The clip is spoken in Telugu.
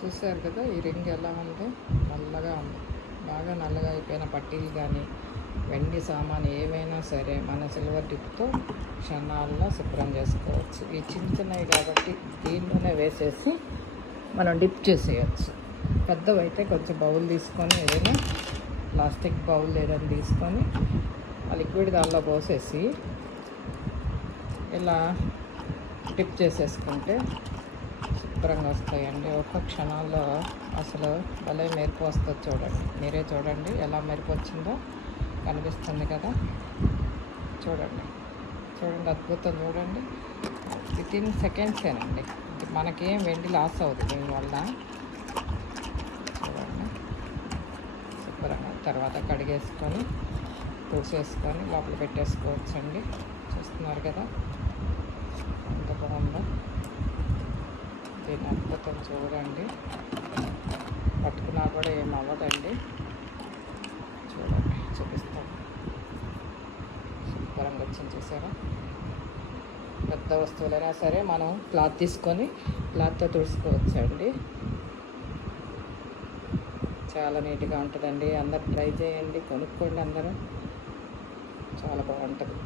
చూసారు కదా ఈ రింగ్ ఎలా ఉందో, నల్లగా ఉంది. బాగా నల్లగా అయిపోయిన పట్టీలు కానీ వెండి సామాను ఏవైనా సరే మన సిల్వర్ టిప్తో క్షణాల్లో శుభ్రం చేసుకోవచ్చు. ఈ చిన్న చిన్నవి కాబట్టి దీంట్లోనే వేసేసి మనం డిప్ చేసేయచ్చు. పెద్దవైతే కొంచెం బౌల్ తీసుకొని, ఏదైనా ప్లాస్టిక్ బౌల్ ఏదైనా తీసుకొని ఆ లిక్విడ్ దానిలో పోసేసి ఇలా డిప్ చేసేసుకుంటే శుభ్రంగా వస్తాయండి. ఒక్క క్షణాల్లో అసలు భలే మెరుపు వస్తుంది. చూడండి, మీరే చూడండి ఎలా మెరుపు వచ్చిందో కనిపిస్తుంది కదా. చూడండి చూడండి, అద్భుతం చూడండి. వితిన్ సెకండ్సేనండి. మనకేం వెండి లాస్ అవుతుంది దీనివల్ల. చూడండి శుభ్రంగా తర్వాత కడిగేసుకొని తుడిచేసుకొని లోపల పెట్టేసుకోవచ్చండి. చూస్తున్నారు కదా ఎంత బాగుందో. దీని అద్భుతం చూడండి. పట్టుకున్నా కూడా ఏం అవ్వదండి. చూడండి, చూపిస్తాను. శుభ్రంగా వచ్చింది చూసారా. పెద్ద వస్తువులైనా సరే మనం క్లాత్ తీసుకొని క్లాత్తో తుడుచుకోవచ్చండి. చాలా నీట్గా ఉంటుందండి. అందరు ట్రై చేయండి, కొనుక్కోండి అందరూ. చాలా బాగుంటుంది.